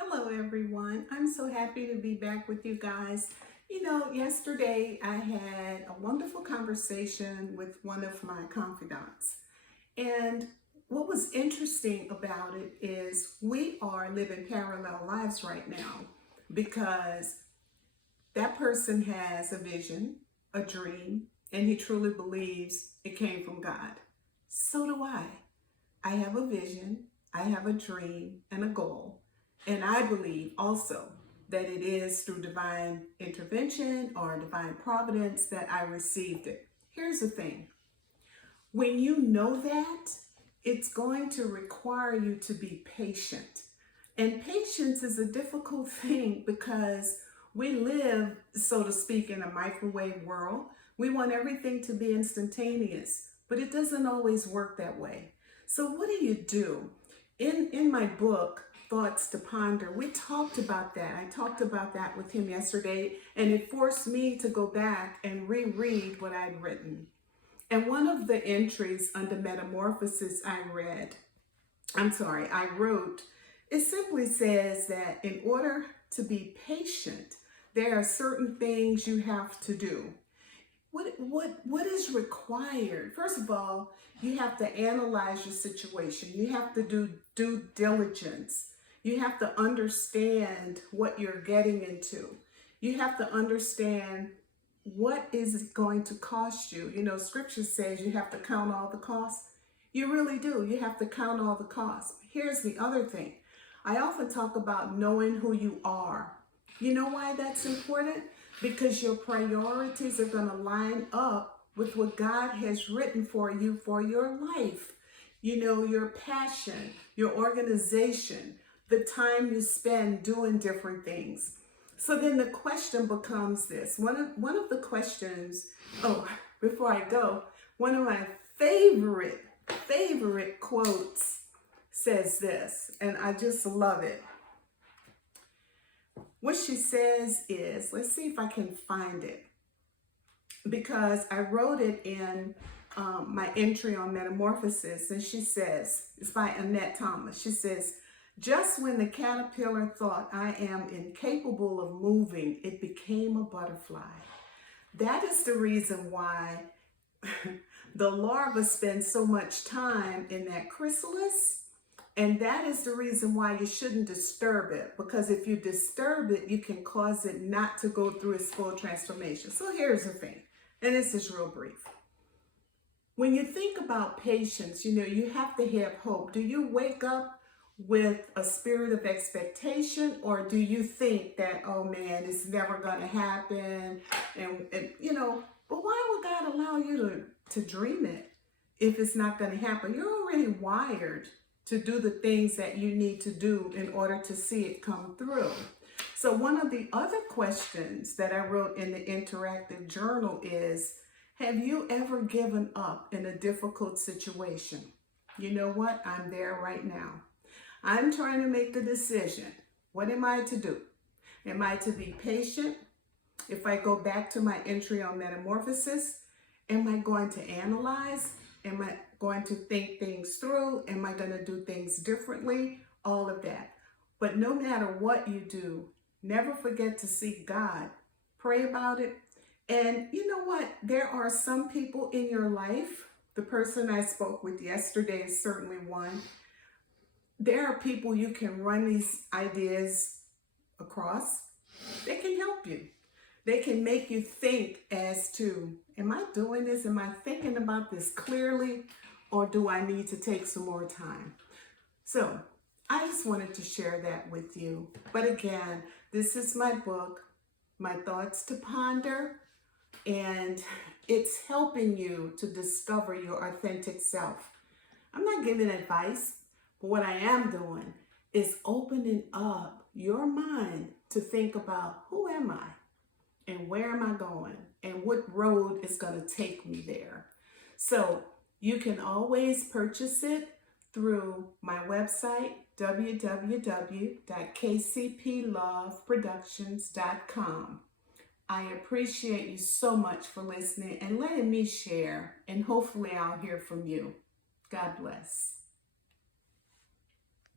Hello, everyone. I'm so happy to be back with you guys. Yesterday I had a wonderful conversation with one of my confidants. And what was interesting about it is we are living parallel lives right now because that person has a vision, a dream, and he truly believes it came from God. So do I. I have a vision, I have a dream, and a goal. And I believe also that it is through divine intervention or divine providence that I received it. Here's the thing, when you know that, it's going to require you to be patient. And patience is a difficult thing because we live, so to speak, in a microwave world. We want everything to be instantaneous, but it doesn't always work that way. So what do? In my book, Thoughts to Ponder, we talked about that. I talked about that with him yesterday, and it forced me to go back and reread what I'd written. And one of the entries under Metamorphosis I wrote, it simply says that in order to be patient, there are certain things you have to do. What is required? First of all, you have to analyze your situation. You have to do due diligence. You have to understand what you're getting into. You have to understand what is it going to cost you. Scripture says you have to count all the costs. You really do. You have to count all the costs. Here's the other thing. I often talk about knowing who you are. You know why that's important? Because your priorities are going to line up with what God has written for you for your life. Your passion, your organization, the time you spend doing different things. So then the question becomes this. One of the questions, before I go, one of my favorite quotes says this, and I just love it. What she says is, let's see if I can find it, because I wrote it in my entry on Metamorphosis, and she says, it's by Annette Thomas. She says, just when the caterpillar thought I am incapable of moving, it became a butterfly. That is the reason why the larva spends so much time in that chrysalis. And that is the reason why you shouldn't disturb it, because if you disturb it, you can cause it not to go through its full transformation. So here's the thing, and this is real brief. When you think about patience, you have to have hope. Do you wake up with a spirit of expectation, or do you think that, oh man, it's never going to happen? But why would God allow you to dream it if it's not going to happen? You're already wired to do the things that you need to do in order to see it come through. So one of the other questions that I wrote in the interactive journal is, have you ever given up in a difficult situation? You know what? I'm there right now. I'm trying to make the decision. What am I to do? Am I to be patient? If I go back to my entry on Metamorphosis, am I going to analyze? Am I going to think things through? Am I going to do things differently? All of that. But no matter what you do, never forget to seek God. Pray about it. And you know what? There are some people in your life. The person I spoke with yesterday is certainly one. There are people you can run these ideas across. They can help you. They can make you think as to, am I doing this? Am I thinking about this clearly? Or do I need to take some more time? So I just wanted to share that with you. But again, this is my book, My Thoughts to Ponder, and it's helping you to discover your authentic self. I'm not giving advice, but what I am doing is opening up your mind to think about, who am I? And where am I going? And what road is going to take me there? So you can always purchase it through my website, www.kcploveproductions.com. I appreciate you so much for listening and letting me share, and hopefully I'll hear from you. God bless.